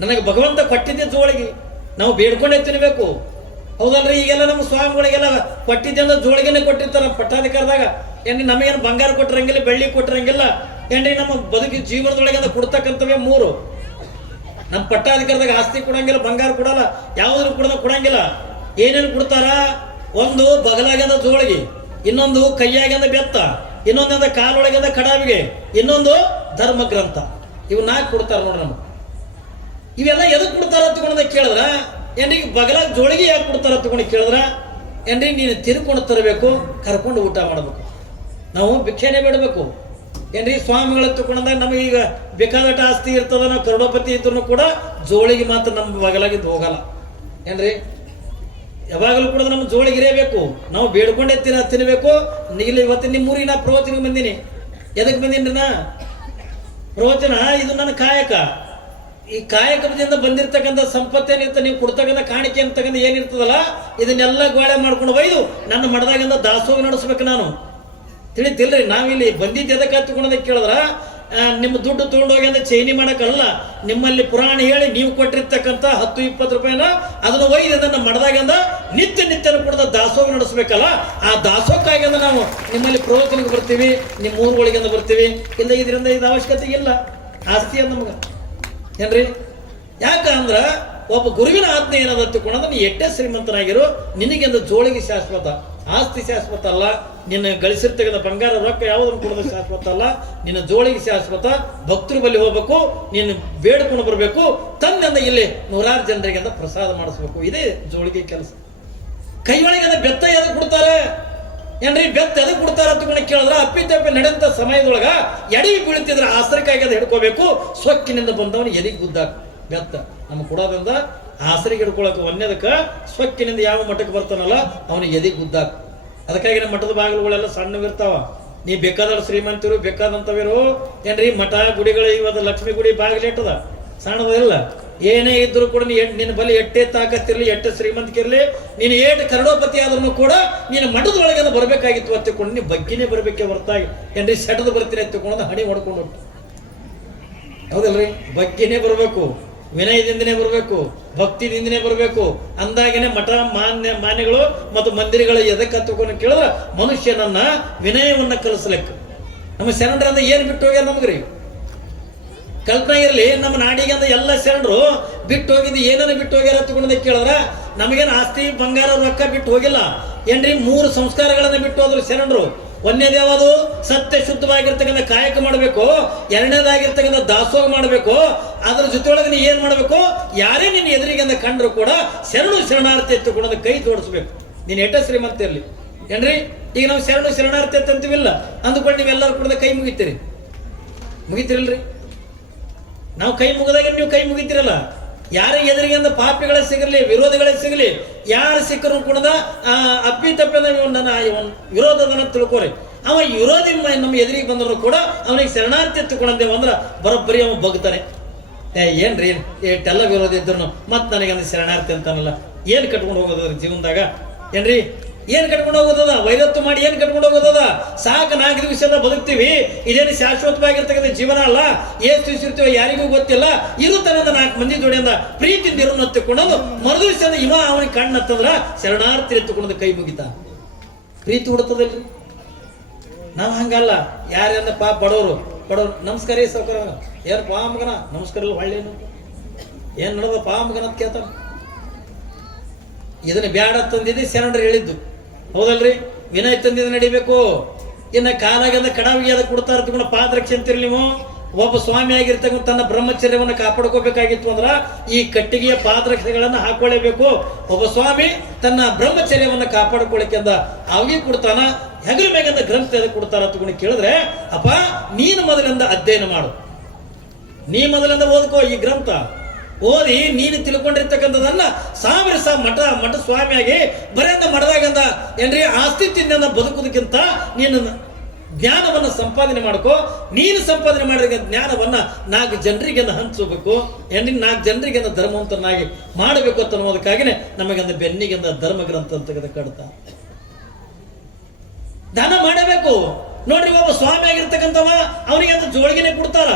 ನನಗೆ ಭಗವಂತ ಕೊಟ್ಟಿದ್ದೆ ಜೋಳಿಗೆ. ನಾವು ಬೇಡ್ಕೊಂಡೇ ತಿನ್ಬೇಕು. ಹೌದಲ್ರಿ, ಈಗೆಲ್ಲ ನಮ್ಮ ಸ್ವಾಮಿಗಳಿಗೆಲ್ಲ ಕೊಟ್ಟಿದ್ದೆ ಜೋಳಿಗೆನೆ ಕೊಟ್ಟಿರ್ತಾರ ಪಟ್ಟಾಧಿಕಾರದಾಗ. ಏನ್ರಿ, ನಮಗೇನು ಬಂಗಾರ ಕೊಟ್ಟಿರಂಗಿಲ್ಲ, ಬೆಳ್ಳಿ ಕೊಟ್ಟಿರಂಗಿಲ್ಲ. ಏನ್ರಿ, ನಮ್ಮ ಬದುಕಿ ಜೀವನದೊಳಗೆ ಕೊಡ್ತಕ್ಕಂಥವೇ ಮೂರು. ನಮ್ಮ ಪಟ್ಟಾಧಿಕಾರದಾಗ ಆಸ್ತಿ ಕೊಡಂಗಿಲ್ಲ, ಬಂಗಾರ ಕೊಡಲ್ಲ, ಯಾವುದನ್ನು ಕೊಡದ ಕೊಡಂಗಿಲ್ಲ. ಏನೇನು ಕೊಡ್ತಾರ? ಒಂದು ಬಗಲಾಗ್ಯದ ಜೋಳಿಗೆ, ಇನ್ನೊಂದು ಕೈಯಾಗ್ಯದ ಬೆತ್ತ ಇನ್ನೊಂದಿಂದ ಕಾಲೊಳಗ್ಯದ ಕಡಾವಿಗೆ, ಇನ್ನೊಂದು ಧರ್ಮ ಗ್ರಂಥ ಇವು ನಾಲ್ಕು ಕೊಡ್ತಾರೆ ನೋಡ್ರಿ ನಮ್ಗೆ. ಇವೆಲ್ಲ ಎದಕ್ಕೆ ಕೊಡ್ತಾರ ತಗೊಂಡ ಕೇಳಿದ್ರ, ಏನ್ರಿ ಬಗಲ ಜೋಳಿಗೆ ಯಾಕೆ ಕೊಡ್ತಾರ ತಗೊಂಡು ಕೇಳಿದ್ರ, ಏನ್ರಿ, ನೀನು ತಿರ್ಕೊಂಡು ತರಬೇಕು, ಕರ್ಕೊಂಡು ಊಟ ಮಾಡಬೇಕು. ನಾವು ಭಿಕ್ಷೆನೆ ಬಿಡಬೇಕು. ಏನ್ರಿ, ಸ್ವಾಮಿಗಳ ತಗೊಂಡಾಗ ನಮಗೆ ಈಗ ಬೇಕಾದಟ ಆಸ್ತಿ ಇರ್ತದ, ನಾವು ಕರೋಡಪತಿ ಇದ್ರು ಕೂಡ ಜೋಳಿಗೆ ಮಾತ್ರ ನಮ್ಮ ಬಗಲಾಗಿದ್ದು ಹೋಗಲ್ಲ. ಏನ್ರಿ, ಯಾವಾಗಲೂ ಕೂಡ ನಮ್ಮ ಜೋಳಿಗೆ ಇರಬೇಕು. ನಾವು ಬೇಡ್ಕೊಂಡೇ ತಿನ್ನ ತಿನ್ನಬೇಕು ಇಲ್ಲಿ ಇವತ್ತು ನಿಮ್ಮ ಊರಿಗೆ ನಾ ಪ್ರವಚನಕ್ಕೆ ಬಂದೀನಿ. ಎದಕ್ಕೆ ಬಂದೀನಿ ನಾ? ಪ್ರವಚನ, ಇದು ನನ್ನ ಕಾಯಕ. ಈ ಕಾಯಕದಿಂದ ಬಂದಿರತಕ್ಕಂಥ ಸಂಪತ್ತೇನಿರ್ತ ನೀವು ಕೊಡ್ತಕ್ಕಂಥ ಕಾಣಿಕೆ ಅಂತಕ್ಕಂಥ ಏನಿರ್ತದಲ್ಲ, ಇದನ್ನೆಲ್ಲ ಗೋಳೆ ಮಾಡ್ಕೊಂಡು ಬೈದು ನನ್ನ ಮಡದಾಗಿಂದ ದಾಸೋಹ ನಡೆಸ್ಬೇಕು ನಾನು. ತಿಳಿತಿಲ್ರಿ, ನಾವಿಲ್ಲಿ ಬಂದಿದ್ದು ಎದಕ್ಕೆ ಹತ್ಕೊಂಡದಕ್ಕೆ ಕೇಳಿದ್ರ ನಿಮ್ಮ ದುಡ್ಡು ತಗೊಂಡೋಗಿ ಅಂದ್ರೆ ಚೈನಿ ಮಾಡಕ್ಕಲ್ಲ. ನಿಮ್ಮಲ್ಲಿ ಪುರಾಣ ಹೇಳಿ ನೀವು ಕೊಟ್ಟಿರ್ತಕ್ಕಂಥ ಹತ್ತು, ಇಪ್ಪತ್ತು ರೂಪಾಯಿನ ಅದನ್ನು ಒಯ್ದು ನನ್ನ ಮಡದಾಗಿಂದ ನಿತ್ಯ ನಿತ್ಯನ ಕೊಡದ ದಾಸೋಹ ನಡೆಸ್ಬೇಕಲ್ಲ. ಆ ದಾಸೋಹಕ್ಕಾಗಿ ಅಂದ್ರೆ ನಾವು ನಿಮ್ಮಲ್ಲಿ ಪ್ರವಚನಕ್ಕೆ ಬರ್ತೀವಿ, ನಿಮ್ಮ ಊರುಗಳಿಗೆಂದ ಬರ್ತೀವಿ. ಇಲ್ಲ ಇದರಿಂದ ಇದು ಅವಶ್ಯಕತೆ ಇಲ್ಲ ಆಸ್ತಿ ಅದ ನಮ್ಗೆ. ಏನ್ರಿ? ಯಾಕಂದ್ರೆ ಒಬ್ಬ ಗುರುವಿನ ಆಜ್ಞೆ ಏನದ ತಿಳ್ಕೊಂಡ್ರೆ ನೀನು ಎಷ್ಟೇ ಶ್ರೀಮಂತನಾಗಿರೋ ನಿನಗೆಂದು ಜೋಳಿಗೆ ಶಾಶ್ವತ, ಆಸ್ತಿ ಶಾಶ್ವತ ಅಲ್ಲ, ನಿನ್ನ ಗಳಿಸಿರ್ತಕ್ಕಂಥ ಬಂಗಾರ ರೊಕ್ಕ ಯಾವುದನ್ನು ಕೊಡೋದು ಶಾಶ್ವತ ಅಲ್ಲ, ನಿನ್ನ ಜೋಳಿಗೆ ಶಾಶ್ವತ, ಭಕ್ತರು ಬಳಿ ಹೋಗ್ಬೇಕು, ನೀನು ಬೇಡ್ಕೊಂಡು ಬರಬೇಕು ತಂದೆಂದ ಇಲ್ಲಿ ನೂರಾರು ಜನರಿಗೆ ಪ್ರಸಾದ ಮಾಡಿಸ್ಬೇಕು. ಇದೇ ಜೋಳಿಗೆ ಕೆಲಸ. ಕೈಯೊಳಗೆ ಬೆತ್ತ ಎದಕ್ಕೆ ಕೊಡ್ತಾರೆ? ಏನ್ರಿ ಬೆತ್ತ ಎದಕ್ಕೆ ಕೊಡ್ತಾರ ಅಂತ ಅಪ್ಪಿ ತಪ್ಪಿ ನಡೆದಂತ ಸಮಯದೊಳಗ ಎಡಿ ಬೀಳ್ತಿದ್ರ ಆಸರಿಕಾಗಿ ಅದು ಹಿಡ್ಕೋಬೇಕು. ಸೊಕ್ಕಿನಿಂದ ಬಂದವನು ಎಲಿ ಗುದ್ದಾಕ. ಬೆತ್ತ ನಮ್ಗೆ ಕೊಡೋದ್ರಿಂದ ಆಸರಿಗೆ ಹಿಡ್ಕೊಳಕ್ಕೆ ಒಂದೇದಕ್ಕ ಸೊಕ್ಕಿನಿಂದ ಯಾವ ಮಠಕ್ಕೆ ಬರ್ತಾನಲ್ಲ ಅವನಿಗೆ ಎದಿ ಗುದ್ದಾಕ. ಅದಕ್ಕಾಗಿ ನಮ್ಮ ಮಠದ ಬಾಗಿಲುಗಳೆಲ್ಲ ಸಣ್ಣವಿರ್ತಾವ ನೀ ಬೇಕಾದವ್ರು ಶ್ರೀಮಂತರು, ಬೇಕಾದಂತವಿರು ಏನ್ರಿ ಮಠ ಗುಡಿಗಳು ಇವತ್ತು ಲಕ್ಷ್ಮೀ ಗುಡಿ ಬಾಗಿಲಿಟ್ಟದ ಸಣ್ಣದಿಲ್ಲ ಏನೇ ಇದ್ರು ಕೂಡ ನಿನ್ನ ಬಲಿ ಎಟ್ಟೆ ತಾಕತ್ತಿರ್ಲಿ, ಎಟ್ಟೆ ಶ್ರೀಮಂತಿಕಿರ್ಲಿ, ನೀನು ಏಟ್ ಕರಡೋಪತಿ ಆದ್ರೂ ಕೂಡ ನೀನು ಮಠದೊಳಗೆ ಬರಬೇಕಾಗಿತ್ತು ಅತ್ತಿಕೊಂಡು ನೀ ಬಗ್ಗಿನೇ ಬರಬೇಕೆ ಹೊರತಾಗಿ. ಏನ್ರಿ ಸೆಟದು ಬರ್ತೀನಿ ಅತ್ತಿಕೊಂಡು ಹಣಿ ಹೊಡ್ಕೊಂಡು ಹೌದಲ್ರಿ? ಬಗ್ಗಿನೇ ಬರಬೇಕು, ವಿನಯದಿಂದನೇ ಬರಬೇಕು, ಭಕ್ತಿದಿಂದನೇ ಬರಬೇಕು. ಅಂದಾಗನೇ ಮಠ ಮಾನ್ಯ ಮಾನ್ಯಗಳು ಮತ್ತು ಮಂದಿರಗಳು ಎದಕ್ಕೆ ಹತ್ತಕೊಂಡು ಕೇಳಿದ್ರ ಮನುಷ್ಯನನ್ನ ವಿನಯವನ್ನ ಕಲಿಸ್ಲಿಕ್ಕೆ. ನಮ್ಮ ಶರಣರಂದ ಏನು ಬಿಟ್ಟು ಹೋಗ್ಯಾರ ನಮಗ್ರಿ? ಕಲ್ಪನೆ ಇರಲಿ ನಮ್ಮ ನಾಡಿಗೆ ಅಂದ ಎಲ್ಲ ಶರಣರು ಬಿಟ್ಟು ಹೋಗಿದ್ದು ಏನನ್ನ ಬಿಟ್ಟು ಹೋಗ್ಯಾರ ಹತ್ಕೊಂಡೆ ಕೇಳಿದ್ರ, ನಮಗೇನು ಆಸ್ತಿ, ಬಂಗಾರ, ರೊಕ್ಕ ಬಿಟ್ಟು ಹೋಗಿಲ್ಲ. ಏನ್ರಿ, ಮೂರು ಸಂಸ್ಕಾರಗಳನ್ನು ಬಿಟ್ಟು ಹೋದ್ರು ಶರಣರು ಒಂದನೇದ ಯಾವುದು? ಸತ್ಯ ಶುದ್ಧವಾಗಿರ್ತಕ್ಕಂಥ ಕಾಯಕ ಮಾಡಬೇಕು. ಎರಡನೇದಾಗಿರ್ತಕ್ಕಂಥ ದಾಸೋಹ ಮಾಡಬೇಕು. ಅದ್ರ ಜೊತೆಯೊಳಗೆ ನೀ ಏನು ಮಾಡಬೇಕು? ಯಾರೇ ನಿನ್ನ ಎದುರಿಗೆ ಅಂತ ಕಂಡ್ರು ಕೂಡ ಶರಣು ಶರಣಾರ್ಥಿ ಎತ್ತುಕೊಂಡು ಕೈ ಜೋಡಿಸ್ಬೇಕು. ನೀನು ಎಟ್ಟ ಶ್ರೀಮಂತ ಇರಲಿ. ಏನ್ರಿ? ಈಗ ನಾವು ಶರಣು ಶರಣಾರ್ಥಿ ಅಂತೀವಿಲ್ಲ. ಅಂದ್ಕೊಂಡು ನೀವೆಲ್ಲರೂ ಕೂಡ ಕೈ ಮುಗಿತೀರಿ. ಮುಗಿತಿರಲ್ರಿ? ನಾವು ಕೈ ಮುಗಿದಾಗ ನೀವು ಕೈ ಮುಗಿತಿರಲ್ಲ? ಯಾರ ಎದುರಿಗೆ ಅಂದ ಪಾಪಿಗಳೇ ಸಿಗಲಿ, ವಿರೋಧಿಗಳೇ ಸಿಗಲಿ, ಯಾರು ಸಿಕ್ಕರು ಕೂಡ ಅಪ್ಪಿ ತಪ್ಪಿದ ನನ್ನ ವಿರೋಧದನ್ನ ತಿಳ್ಕೊರಿ. ಅವ ವಿರೋಧಿ ನಮ್ಮ ಎದುರಿಗೆ ಬಂದ್ರು ಕೂಡ ಅವನಿಗೆ ಶರಣಾರ್ಥಿ ಎತ್ತುಕೊಂಡಂದೇವ ಅಂದ್ರೆ ಬರೋಬ್ಬರಿ ಅವ ಬಗ್ತಾನೆ. ಏ, ಏನ್ರಿ? ಏಟೆಲ್ಲ ವಿರೋಧಿ ಇದ್ರು ಮತ್ತೆ ನನಗೆ ಅಂದ್ರೆ ಶರಣಾರ್ಥಿ ಅಂತಾನಲ್ಲ. ಏನು ಕಟ್ಕೊಂಡು ಹೋಗೋದ್ರ ಜೀವನದಾಗ? ಏನ್ರಿ? ಏನ್ ಕಟ್ಕೊಂಡು ಹೋಗೋದದ? ವೈರತ್ತು ಮಾಡಿ ಏನ್ ಕಟ್ಕೊಂಡು ಹೋಗೋದದ? ಸಾಕು, ನಾಲ್ಕು ದಿವಸದ ಬದುಕ್ತೀವಿ. ಇದೇನು ಶಾಶ್ವತವಾಗಿರ್ತಕ್ಕಂಥ ಜೀವನ ಅಲ್ಲ. ಏನ್ ತಿಳಿಸಿರ್ತೀವೋ ಯಾರಿಗೂ ಗೊತ್ತಿಲ್ಲ. ಇರುತ್ತಾನಂದ ನಾಲ್ಕು ಮಂದಿ ಜೋಡಿಯಿಂದ ಪ್ರೀತಿಯಿಂದ ಇರೋನ್ ಹತ್ತಿಕೊಂಡದು ಮರುದಿವಸದ ಇವ ಅವನಿಗೆ ಕಣ್ಣು ಹತ್ತಂದ್ರ ಶರಣಾರ್ಥಿ ಎತ್ತುಕೊಂಡು ಕೈ ಮುಗಿತ. ಪ್ರೀತಿ ಹುಡ್ತದಲ್ರಿ ನಾವು ಹಂಗಲ್ಲ. ಯಾರ್ಯಾರ ಪಾಪ ಬಡವರು. ಬಡವ್ರು, ನಮಸ್ಕಾರ ರೀ ಸಾವ್ಕಾರ. ಏನ್ ಮಗನ? ನಮಸ್ಕಾರ ಇಲ್ಲ ಒಳ್ಳೇನು ಏನು? ನಡೆದ ಪಾ ಮಗನ ಅಂತ ಕೇಳ್ತಾನೆ ಇದನ್ನ ಬ್ಯಾಡ ತಂದಿದ್ದೆ ಶರಣರು ಹೇಳಿದ್ದು. ಹೌದಲ್ರಿ? ವಿನಯ ತಂದಿದ್ದು ನಡಿಬೇಕು. ಇನ್ನ ಕಾಲಾಗದ ಕಡಾವಿಗೆ ಅದಕ್ಕೆ ಕೊಡ್ತಾರ ತಗೊಂಡು ಪಾದರಕ್ಷೆ ಅಂತೀರಿ ನೀವು. ಒಬ್ಬ ಸ್ವಾಮಿ ಆಗಿರ್ತಕ್ಕಂಥ ತನ್ನ ಬ್ರಹ್ಮಚರ್ಯವನ್ನು ಕಾಪಾಡ್ಕೋಬೇಕಾಗಿತ್ತು ಅಂದ್ರ ಈ ಕಟ್ಟಿಗೆಯ ಪಾದರಕ್ಷೆಗಳನ್ನು ಹಾಕೊಳ್ಳೇಬೇಕು. ಒಬ್ಬ ಸ್ವಾಮಿ ತನ್ನ ಬ್ರಹ್ಮಚರ್ಯವನ್ನು ಕಾಪಾಡ್ಕೊಳ್ಳಿಕ್ಕೆಂದ ಅವಿಗೆ ಕೊಡ್ತಾನ, ಹೆಗಲ ಮೇಗಂದ ಗ್ರಂಥ ಎದಕ್ಕೆ ಕೊಡ್ತಾರ ತಗೊಂಡು ಕೇಳಿದ್ರೆ, ಅಪ್ಪ, ನೀನು ಮೊದಲಿಂದ ಅಧ್ಯಯನ ಮಾಡು. ನೀ ಮೊದಲಿಂದ ಓದ್ಕೋ ಈ ಗ್ರಂಥ. ಓದಿ ನೀನು ತಿಳ್ಕೊಂಡಿರ್ತಕ್ಕಂಥದನ್ನ ಸಾವಿರ ಸಹ ಮಠ ಮಠ ಸ್ವಾಮಿಯಾಗಿ ಬರೆಯಿಂದ ಮಠದಾಗಂದ. ಏನ್ರಿ? ಆಸ್ತಿತ್ಯದಿಂದ ಬದುಕುದಕ್ಕಿಂತ ನೀನು ಜ್ಞಾನವನ್ನ ಸಂಪಾದನೆ ಮಾಡ್ಕೋ. ನೀನು ಸಂಪಾದನೆ ಮಾಡಿದ ಜ್ಞಾನವನ್ನ ನಾಲ್ಕು ಜನರಿಗೆ ಹಂಚಬೇಕು ಏನ್ರಿ? ನಾಲ್ಕು ಜನರಿಗೆ ಧರ್ಮವಂತನಾಗಿ ಮಾಡಬೇಕು ಅಂತ ಅನ್ನೋದಕ್ಕಾಗಿನೇ ನಮಗಂದ ಬೆನ್ನಿಗೆಂದ ಧರ್ಮ ಗ್ರಂಥ ಅಂತ ಕಡತ ದಾನ ಮಾಡಬೇಕು. ನೋಡ್ರಿ ಒಬ್ಬ ಸ್ವಾಮಿ ಆಗಿರ್ತಕ್ಕಂಥವ ಅವನಿಗೆ ಅಂತ ಜೋಳಿಗೆನೆ ಕೊಡ್ತಾರ.